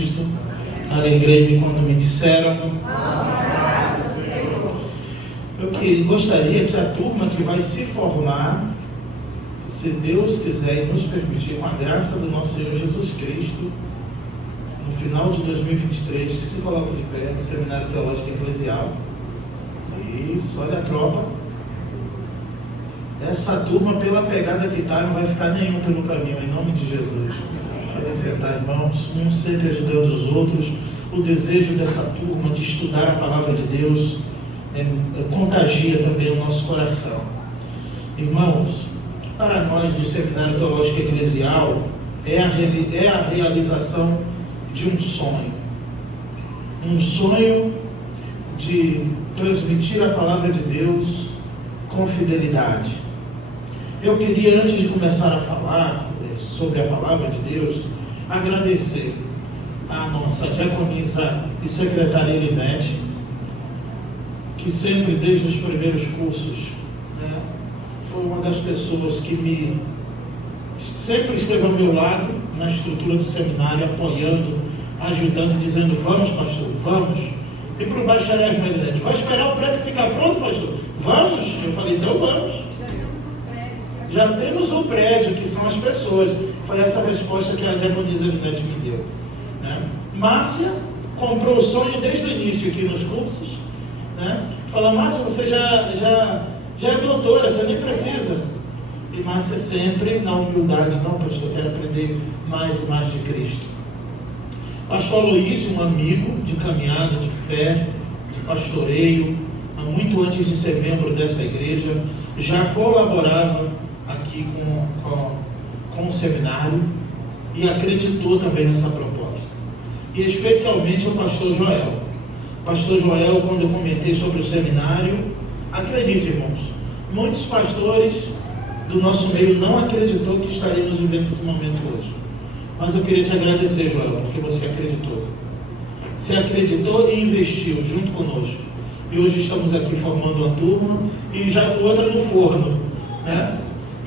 Cristo. Alegrei-me quando me disseram. Eu gostaria que a turma que vai se formar, se Deus quiser e nos permitir, com a graça do nosso Senhor Jesus Cristo, no final de 2023, que se coloque de pé no Seminário Teológico Eclesial. Isso, olha a tropa. Essa turma, pela pegada que está, não vai ficar nenhum pelo caminho, em nome de Jesus. Podem sentar, irmãos, uns sempre ajudando os outros. O desejo dessa turma de estudar a palavra de Deus contagia também o nosso coração. Irmãos, para nós do Seminário Teológico Eclesial, é a realização de um sonho de transmitir a palavra de Deus com fidelidade. Eu queria, antes de começar a falar sobre a palavra de Deus, agradecer a nossa diaconisa e secretária Elinete, que sempre, desde os primeiros cursos, foi uma das pessoas que sempre esteve ao meu lado na estrutura do seminário, apoiando, ajudando, dizendo: vamos, pastor, vamos. E para o bacharel, irmã Elinete: vai esperar o prédio ficar pronto, pastor? Vamos. Eu falei: então vamos. Já temos o prédio, que são as pessoas. Foi essa a resposta que a diaconisa Elinete me deu. Márcia comprou o sonho desde o início aqui nos cursos. Fala: Márcia, você já é doutora, você nem precisa. E Márcia sempre na humildade: não, pastor, eu quero aprender mais e mais de Cristo. Pastor Aloísio, um amigo de caminhada, de fé, de pastoreio, muito antes de ser membro dessa igreja, já colaborava aqui com o seminário e acreditou também nessa proposta. E especialmente o pastor Joel. Pastor Joel, quando eu comentei sobre o seminário, acredite, irmãos, muitos pastores do nosso meio não acreditou que estaríamos vivendo esse momento hoje. Mas eu queria te agradecer, Joel, porque você acreditou. Você acreditou e investiu junto conosco. E hoje estamos aqui formando uma turma e já outra no forno.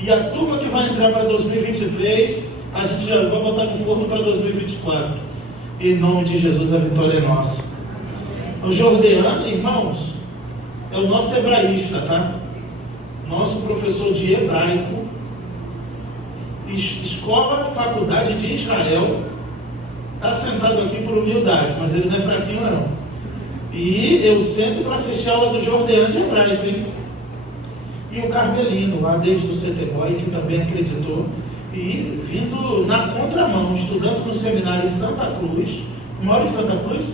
E a turma que vai entrar para 2023, a gente já vai botar no forno para 2024. Em nome de Jesus, a vitória é nossa. O Jordeano, irmãos, é o nosso hebraísta, tá? Nosso professor de hebraico, escola, faculdade de Israel, está sentado aqui por humildade, mas ele não é fraquinho não. E eu sento para assistir a aula do Jordeano de hebraico, hein? E o Carmelino, lá desde o CTBOI, que também acreditou, e vindo na contramão, estudando no seminário em Santa Cruz. Mora em Santa Cruz?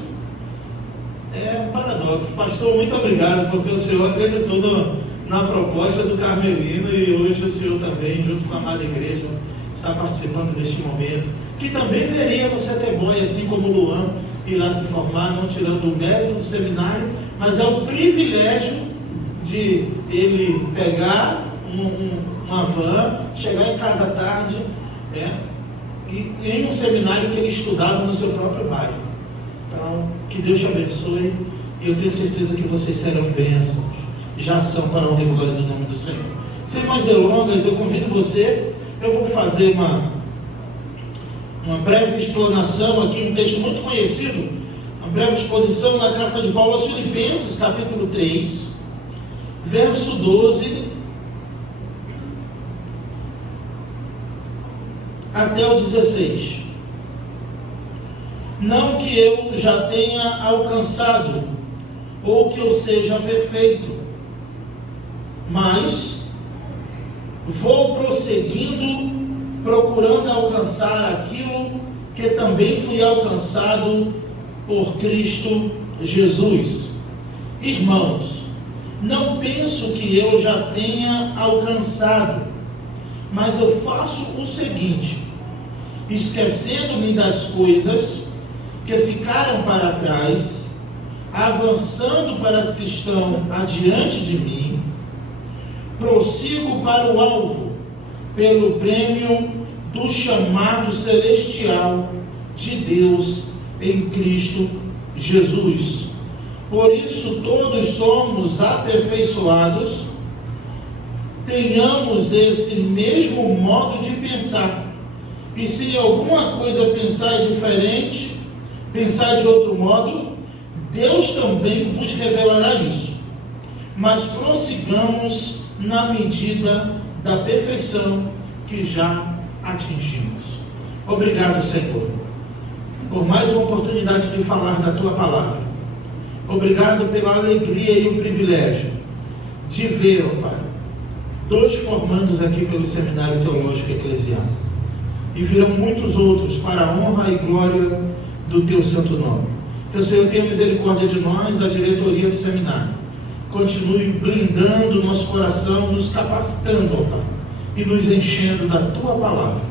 É um paradoxo. Pastor, muito obrigado, porque o senhor acreditou na proposta do Carmelino e hoje o senhor também, junto com a amada igreja, está participando deste momento, que também veria no CTBOI, assim como o Luan irá se formar, não tirando o mérito do seminário, mas é o privilégio de ele pegar uma van, chegar em casa à tarde, e em um seminário que ele estudava no seu próprio bairro. Então, que Deus te abençoe, e eu tenho certeza que vocês serão bênçãos, já são, para a honra e glória do nome do Senhor. Sem mais delongas, eu convido você, eu vou fazer uma breve explanação aqui, um texto muito conhecido, uma breve exposição na carta de Paulo aos Filipenses, capítulo 3, verso 12 até o 16. Não que eu já tenha alcançado, ou que eu seja perfeito, mas vou prosseguindo, procurando alcançar aquilo que também fui alcançado por Cristo Jesus. Irmãos, não penso que eu já tenha alcançado, mas eu faço o seguinte: esquecendo-me das coisas que ficaram para trás, avançando para as que estão adiante de mim, prossigo para o alvo, pelo prêmio do chamado celestial de Deus em Cristo Jesus. Por isso todos somos aperfeiçoados, tenhamos esse mesmo modo de pensar. E se alguma coisa pensar diferente, pensar de outro modo, Deus também vos revelará isso. Mas prossigamos na medida da perfeição que já atingimos. Obrigado, Senhor, por mais uma oportunidade de falar da Tua palavra. Obrigado pela alegria e o privilégio de ver, ó Pai, 2 formandos aqui pelo Seminário Teológico Eclesial. E virão muitos outros para a honra e glória do Teu santo nome. Que o Senhor tenha misericórdia de nós, da diretoria do seminário. Continue blindando o nosso coração, nos capacitando, ó Pai, e nos enchendo da Tua palavra,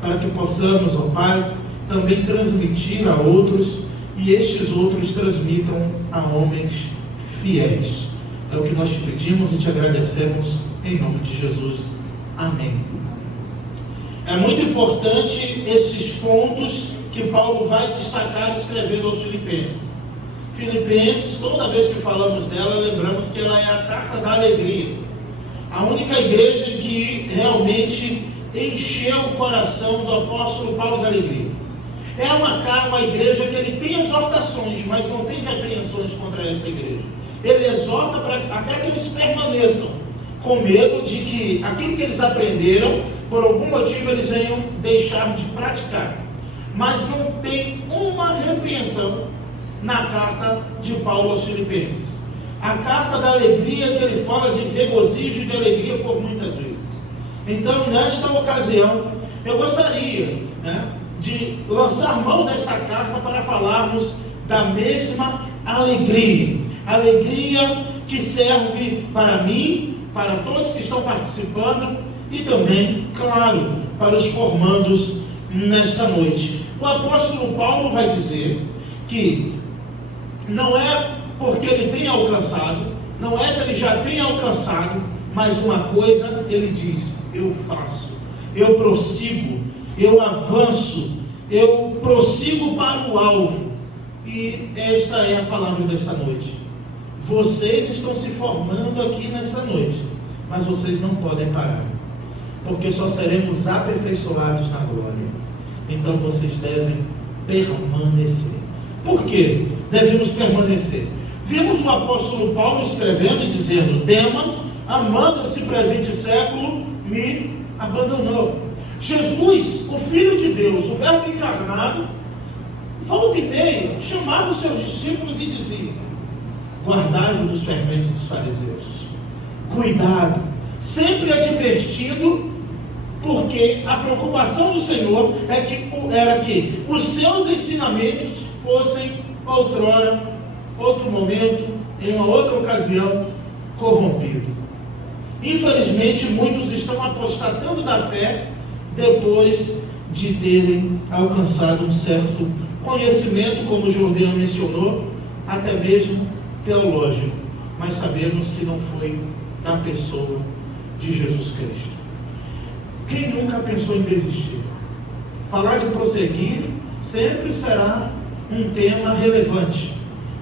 para que possamos, ó Pai, também transmitir a outros, e estes outros transmitam a homens fiéis. É o que nós te pedimos e te agradecemos, em nome de Jesus. Amém. É muito importante esses pontos que Paulo vai destacar escrevendo aos Filipenses. Filipenses, toda vez que falamos dela, lembramos que ela é a carta da alegria. A única igreja que realmente encheu o coração do apóstolo Paulo de alegria. É uma igreja que ele tem exortações, mas não tem repreensões contra esta igreja. Ele exorta até que eles permaneçam, com medo de que aquilo que eles aprenderam, por algum motivo eles venham deixar de praticar. Mas não tem uma repreensão na carta de Paulo aos Filipenses. A carta da alegria, que ele fala de regozijo e de alegria por muitas vezes. Então, nesta ocasião, eu gostaria, de lançar mão desta carta para falarmos da mesma alegria. Alegria que serve para mim, para todos que estão participando e também, claro, para os formandos nesta noite. O apóstolo Paulo vai dizer que não é porque ele tem alcançado, não é que ele já tenha alcançado, mas uma coisa ele diz: eu faço, eu prossigo, eu avanço, eu prossigo para o alvo. E esta é a palavra desta noite. Vocês estão se formando aqui nessa noite, mas vocês não podem parar, porque só seremos aperfeiçoados na glória. Então vocês devem permanecer. Por quê? Devemos permanecer. Vimos o apóstolo Paulo escrevendo e dizendo: Demas, amando esse presente século, me abandonou. Jesus, o Filho de Deus, o Verbo encarnado, volta e meia, chamava os seus discípulos e dizia: guardai-vos dos fermentos dos fariseus. Cuidado, sempre advertido, porque a preocupação do Senhor era que os seus ensinamentos fossem outrora, outro momento, em uma outra ocasião, corrompidos. Infelizmente, muitos estão apostatando da fé depois de terem alcançado um certo conhecimento, como o Jordão mencionou, até mesmo teológico, mas sabemos que não foi da pessoa de Jesus Cristo. Quem nunca pensou em desistir? Falar de prosseguir sempre será um tema relevante.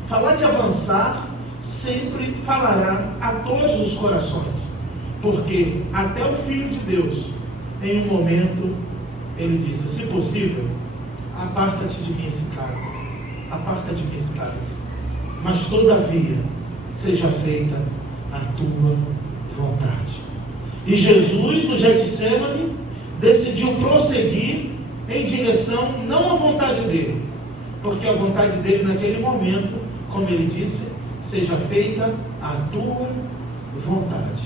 Falar de avançar sempre falará a todos os corações, porque até o Filho de Deus, em um momento, ele disse: se possível, aparta-te de mim esse cálice, aparta de mim esse cálice, mas todavia seja feita a tua vontade. E Jesus, no Getsemane, decidiu prosseguir em direção não à vontade dele, porque a vontade dele naquele momento, como ele disse, seja feita a tua vontade.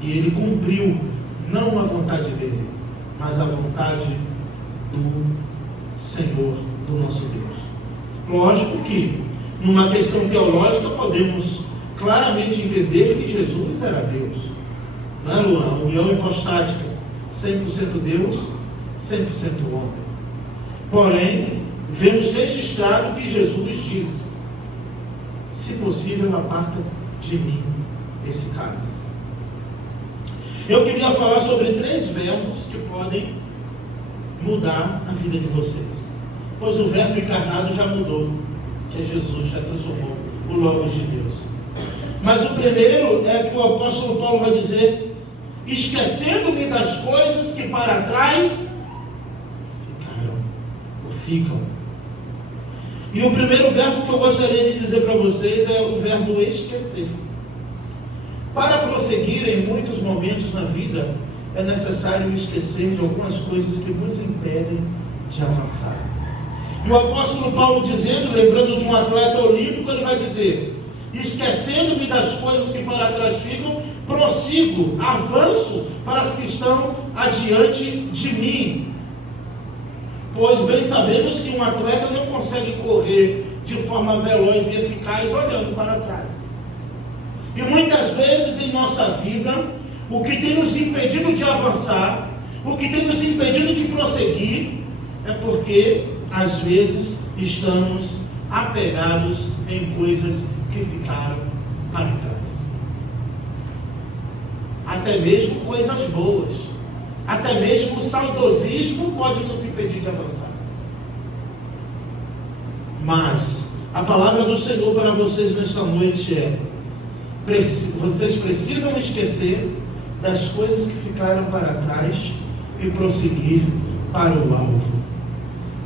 E ele cumpriu não a vontade dele, mas a vontade do Senhor, do nosso Deus. Lógico que, numa questão teológica, podemos claramente entender que Jesus era Deus. Não é, Luan? União hipostática, 100% Deus, 100% homem. Porém, vemos registrado que Jesus disse: se possível, aparta de mim esse cálice. Eu queria falar sobre 3 verbos que podem mudar a vida de vocês, pois o Verbo encarnado já mudou, que é Jesus, já transformou o Logos de Deus. Mas o primeiro é que o apóstolo Paulo vai dizer: esquecendo-me das coisas que para trás ficam. E o primeiro verbo que eu gostaria de dizer para vocês é o verbo esquecer. Para prosseguir em muitos momentos na vida, é necessário esquecer de algumas coisas que nos impedem de avançar. E o apóstolo Paulo dizendo, lembrando de um atleta olímpico, ele vai dizer: esquecendo-me das coisas que para trás ficam, prossigo, avanço para as que estão adiante de mim. Pois bem sabemos que um atleta não consegue correr de forma veloz e eficaz olhando para trás. E muitas vezes em nossa vida, o que tem nos impedido de avançar, o que tem nos impedido de prosseguir, é porque às vezes estamos apegados em coisas que ficaram para trás. Até mesmo coisas boas, até mesmo o saudosismo pode nos impedir de avançar. Mas a palavra do Senhor para vocês nesta noite é: vocês precisam esquecer das coisas que ficaram para trás e prosseguir para o alvo.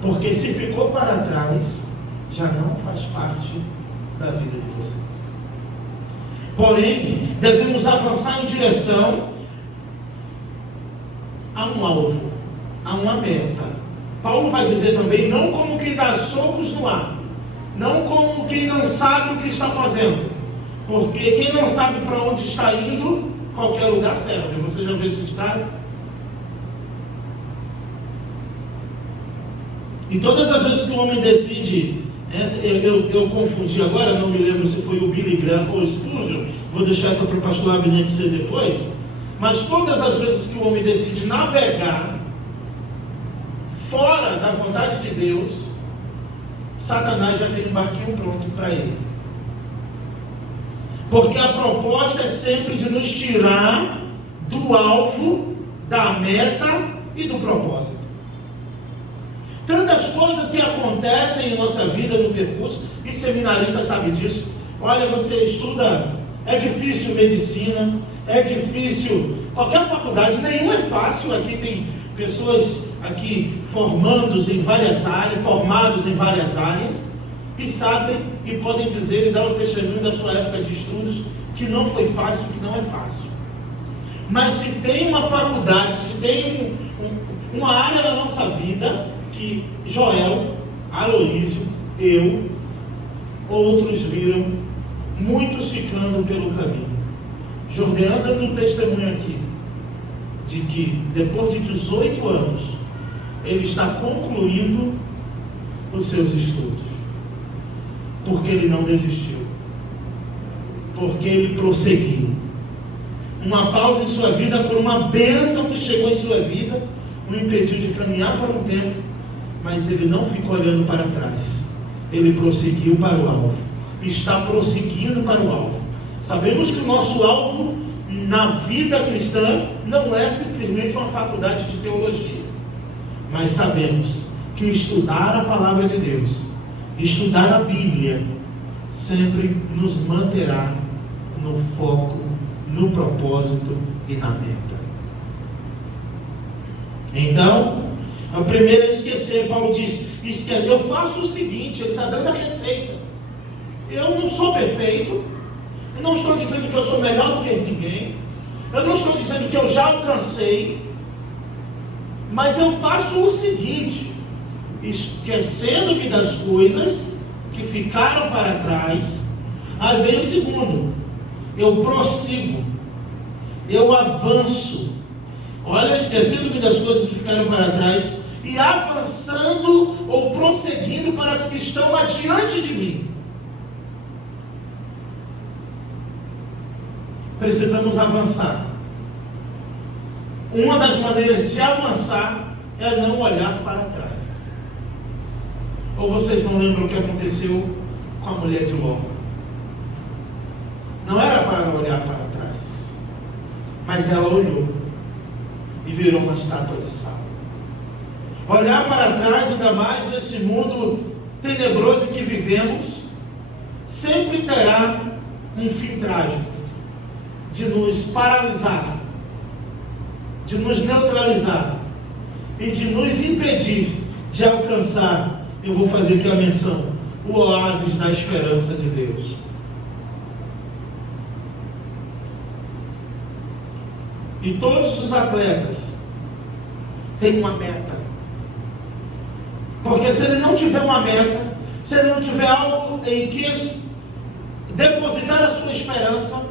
Porque se ficou para trás, já não faz parte da vida de vocês. Porém, devemos avançar em direção a um alvo, a uma meta. Paulo vai dizer também, não como quem dá socos no ar, não como quem não sabe o que está fazendo, porque quem não sabe para onde está indo, qualquer lugar serve. Você já ouviu esse ditado? E todas as vezes que o homem decide, eu confundi agora, não me lembro se foi o Billy Graham ou o Spurgeon, vou deixar essa para o pastor Abner dizer depois, mas todas as vezes que o homem decide navegar fora da vontade de Deus, Satanás já tem um barquinho pronto para ele. Porque a proposta é sempre de nos tirar do alvo, da meta e do propósito. Tantas coisas que acontecem em nossa vida no percurso, e seminarista sabe disso. Olha, você estuda, é difícil medicina, é difícil qualquer faculdade, nenhum é fácil. Aqui tem pessoas aqui formados em várias áreas, e sabem e podem dizer e dar o testemunho da sua época de estudos que não foi fácil, que não é fácil. Mas se tem uma faculdade, se tem uma área na nossa vida que Joel, Aloísio, eu, outros viram muitos ficando pelo caminho. Jogando no testemunho aqui de que depois de 18 anos ele está concluindo os seus estudos, porque ele não desistiu, porque ele prosseguiu. Uma pausa em sua vida por uma bênção que chegou em sua vida o impediu de caminhar por um tempo, mas ele não ficou olhando para trás, ele prosseguiu para o alvo, está prosseguindo para o alvo. Sabemos que o nosso alvo na vida cristã não é simplesmente uma faculdade de teologia, mas sabemos que estudar a palavra de Deus, estudar a Bíblia, sempre nos manterá no foco, no propósito e na meta. Então, a primeira é esquecer. Paulo diz: eu faço o seguinte, ele está dando a receita. Eu não sou perfeito, eu não estou dizendo que eu sou melhor do que ninguém, eu não estou dizendo que eu já alcancei, mas eu faço o seguinte, esquecendo-me das coisas que ficaram para trás. Aí vem o segundo: eu prossigo, eu avanço. Olha, esquecendo-me das coisas que ficaram para trás e avançando ou prosseguindo para as que estão adiante de mim. Precisamos avançar. Uma das maneiras de avançar é não olhar para trás. Ou vocês não lembram o que aconteceu com a mulher de Ló? Não era para olhar para trás, mas ela olhou e virou uma estátua de sal. Olhar para trás, ainda mais nesse mundo tenebroso em que vivemos, sempre terá um fim trágico, de nos paralisar, de nos neutralizar e de nos impedir de alcançar, eu vou fazer aqui a menção, o oásis da esperança de Deus. E todos os atletas têm uma meta. Porque se ele não tiver uma meta, se ele não tiver algo em que depositar a sua esperança,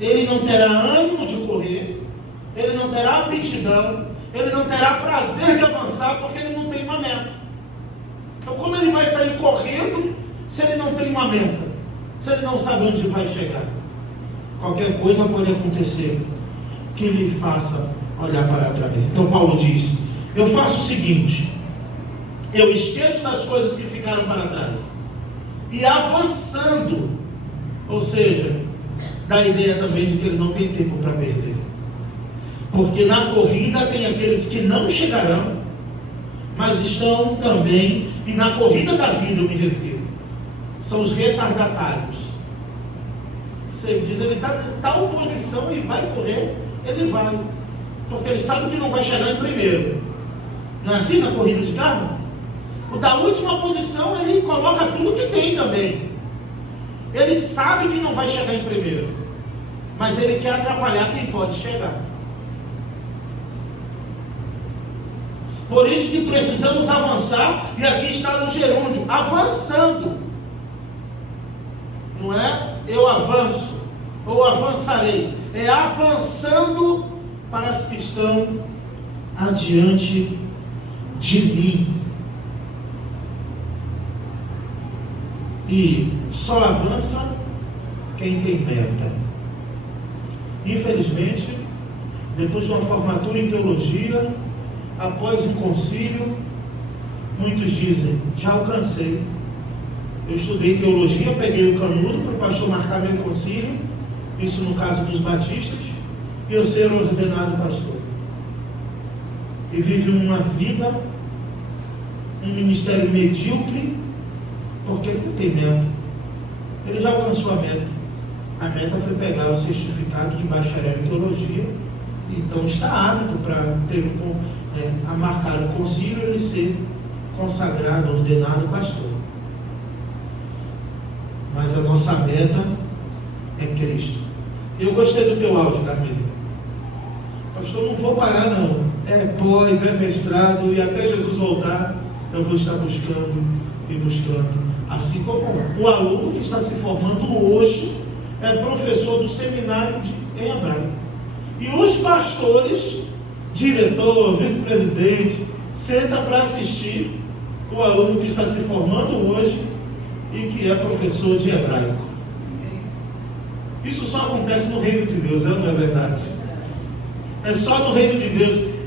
ele não terá ânimo de correr, ele não terá aptidão, ele não terá prazer de avançar, porque ele não tem uma meta. Então, como ele vai sair correndo se ele não tem uma meta? Se ele não sabe onde vai chegar? Qualquer coisa pode acontecer que lhe faça olhar para trás. Então Paulo diz: eu faço o seguinte, eu esqueço das coisas que ficaram para trás, e avançando, ou seja, dá a ideia também de que ele não tem tempo para perder, porque na corrida tem aqueles que não chegarão, mas estão também, e na corrida da vida eu me refiro, são os retardatários. Você diz, ele está em tal posição e vai correr, ele vai, porque ele sabe que não vai chegar em primeiro. Não é assim na corrida de carro? O da última posição ele coloca tudo que tem também. Ele sabe que não vai chegar em primeiro, mas ele quer atrapalhar quem pode chegar. Por isso que precisamos avançar, e aqui está no gerúndio, avançando. Não é eu avanço, ou avançarei, é avançando para as que estão adiante de mim. E só avança quem tem meta. Infelizmente, depois de uma formatura em teologia, após um concílio, muitos dizem, já alcancei. Eu estudei teologia, peguei o canudo para o pastor marcar meu concílio, isso no caso dos batistas, e eu ser ordenado pastor. E vive uma vida, um ministério medíocre, porque ele não tem meta. Ele já alcançou a meta. A meta foi pegar o certificado de bacharel em teologia, então está apto para ter a marcar o concílio e ele ser consagrado, ordenado pastor. Mas a nossa meta é Cristo. Eu gostei do teu áudio, Carmelo. Pastor, não vou parar não. É pós, é mestrado, e até Jesus voltar, eu vou estar buscando e buscando. Assim como o aluno que está se formando hoje é professor do seminário em hebraico. E os pastores, diretor, vice-presidente, senta para assistir o aluno que está se formando hoje e que é professor de hebraico. Isso só acontece no reino de Deus, não é verdade? É só no reino de Deus.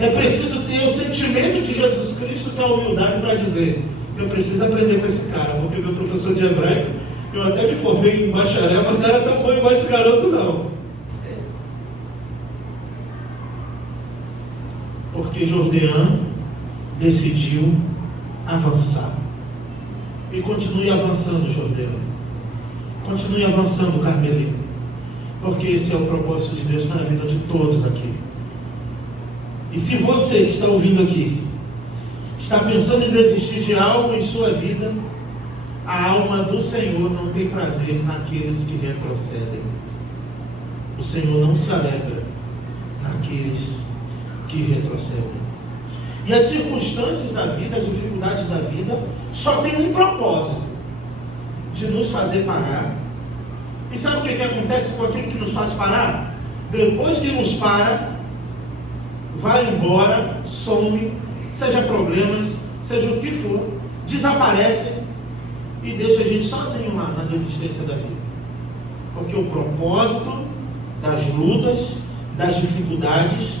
É preciso ter o sentimento de Jesus Cristo, que é a humildade para dizer, eu preciso aprender com esse cara, porque meu professor de hebraico, eu até me formei em bacharel, mas não era tão bom igual esse garoto não. Porque Jordean decidiu avançar. E continue avançando, Jordean. Continue avançando, Carmelino. Porque esse é o propósito de Deus para a vida de todos aqui. E se você que está ouvindo aqui está pensando em desistir de algo em sua vida, a alma do Senhor não tem prazer naqueles que retrocedem. O Senhor não se alegra naqueles que retrocedem. E as circunstâncias da vida, as dificuldades da vida, só tem um propósito: de nos fazer parar. E sabe o que acontece com aquilo que nos faz parar? Depois que nos para, vai embora, some, seja problemas, seja o que for, desaparece e deixa a gente sozinho lá na desistência da vida. Porque o propósito das lutas, das dificuldades,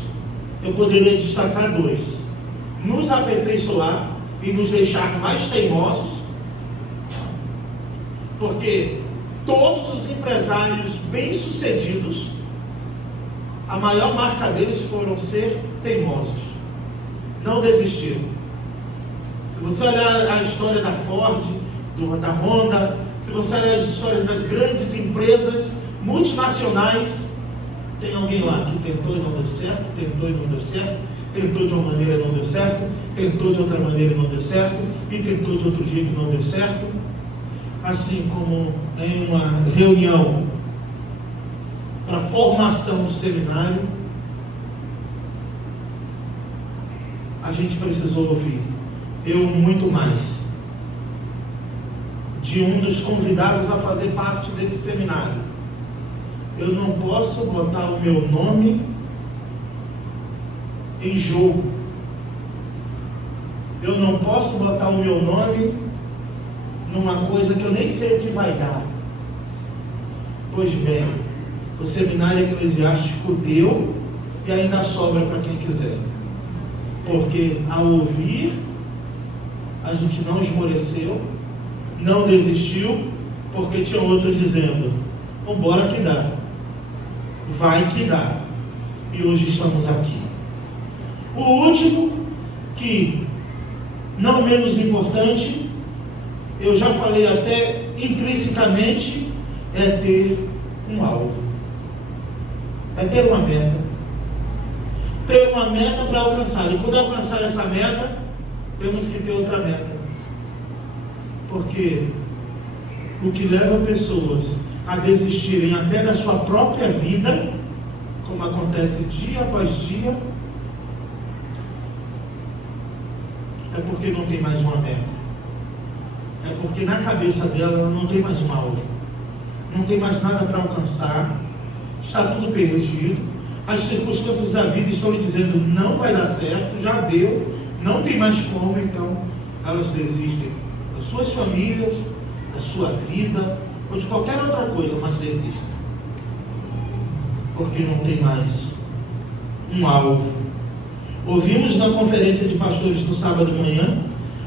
eu poderia destacar dois: nos aperfeiçoar e nos deixar mais teimosos. Porque todos os empresários bem-sucedidos, a maior marca deles foram ser teimosos, não desistiram. Se você olhar a história da Ford, da Honda, se você olhar as histórias das grandes empresas multinacionais, tem alguém lá que tentou e não deu certo, tentou e não deu certo, tentou de uma maneira e não deu certo, tentou de outra maneira e não deu certo, e tentou de outro jeito e não deu certo. assim como em uma reunião para formação do seminário, a gente precisou ouvir, eu muito mais, de um dos convidados a fazer parte desse seminário. Eu não posso botar o meu nome em jogo. Eu não posso botar o meu nome numa coisa que eu nem sei o que vai dar. Pois bem, o seminário eclesiástico deu e ainda sobra para quem quiser. Porque ao ouvir, a gente não esmoreceu, não desistiu, porque tinha outro dizendo, vambora que dá, vai que dá. E hoje estamos aqui. O último, que não menos importante, eu já falei até intrinsecamente, é ter um alvo, é ter uma meta. Ter uma meta para alcançar. E quando alcançar essa meta, temos que ter outra meta. Porque o que leva pessoas a desistirem até da sua própria vida, como acontece dia após dia, é porque não tem mais uma meta. É porque na cabeça dela ela não tem mais um alvo. Não tem mais nada para alcançar. Está tudo perdido. As circunstâncias da vida estão lhe dizendo, não vai dar certo, já deu, não tem mais como, então elas desistem das suas famílias, da sua vida, ou de qualquer outra coisa, mas desistem. Porque não tem mais um alvo. Ouvimos na conferência de pastores do sábado de manhã,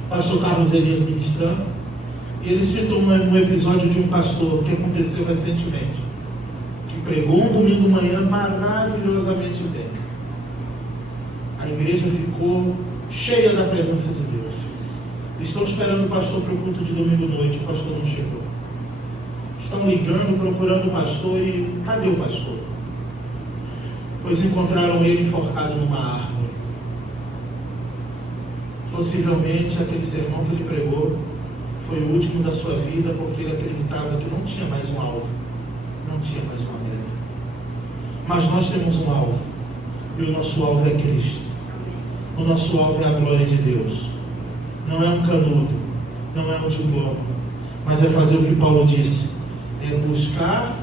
pastor Carlos Elias ministrando, e ele citou um episódio de um pastor que aconteceu recentemente, que pregou um domingo de manhã maravilhosamente bem. A igreja ficou cheia da presença de Deus. Estão esperando o pastor para o culto de domingo à noite, o pastor não chegou. Estão ligando, procurando o pastor e cadê o pastor? Pois encontraram ele enforcado numa árvore. Possivelmente aquele sermão que ele pregou foi o último da sua vida, porque ele acreditava que não tinha mais um alvo, não tinha mais uma meta. Mas nós temos um alvo, e o nosso alvo é Cristo. O nosso alvo é a glória de Deus. Não é um canudo, não é um diploma, mas é fazer o que Paulo disse, é buscar,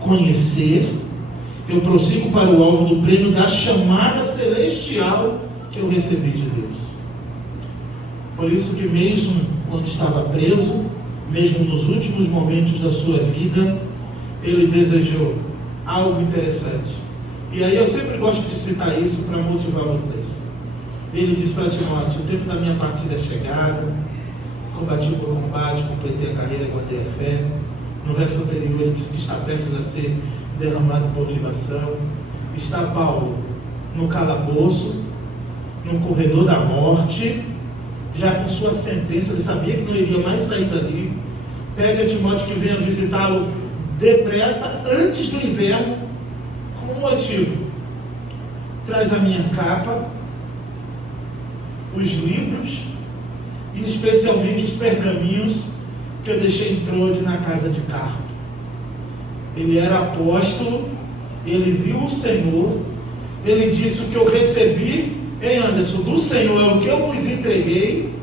conhecer. Eu prossigo para o alvo do prêmio da chamada celestial que eu recebi de Deus. Por isso que mesmo quando estava preso, mesmo nos últimos momentos da sua vida, ele desejou algo interessante. E aí eu sempre gosto de citar isso para motivar vocês. Ele disse para Timóteo, o tempo da minha partida é chegado, combati o bom combate, completei a carreira e guardei a fé. No verso anterior ele disse que está prestes a ser derramado por libação. Está Paulo no calabouço, no corredor da morte, já com sua sentença, ele sabia que não iria mais sair dali. Pede a Timóteo que venha visitá-lo depressa, antes do inverno, com um motivo. Traz a minha capa, os livros, e especialmente os pergaminhos que eu deixei em Trode na casa de Carpo. Ele era apóstolo, ele viu o Senhor, ele disse o que eu recebi, ei Anderson, do Senhor é o que eu vos entreguei,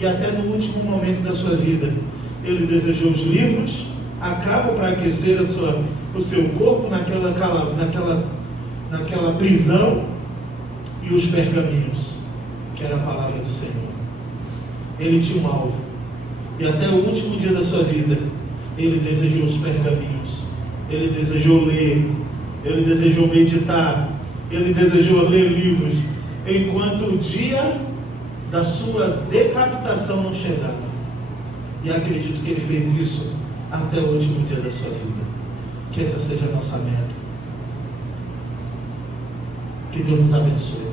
e até no último momento da sua vida, ele desejou os livros, a capa para aquecer o seu corpo naquela prisão, e os pergaminhos, que era a palavra do Senhor. Ele tinha um alvo, e até o último dia da sua vida, ele desejou os pergaminhos, ele desejou ler, ele desejou meditar, ele desejou ler livros, enquanto o dia da sua decapitação não chegava. E acredito que ele fez isso até o último dia da sua vida. Que essa seja a nossa meta. Que Deus nos abençoe.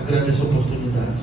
Agradeço a oportunidade.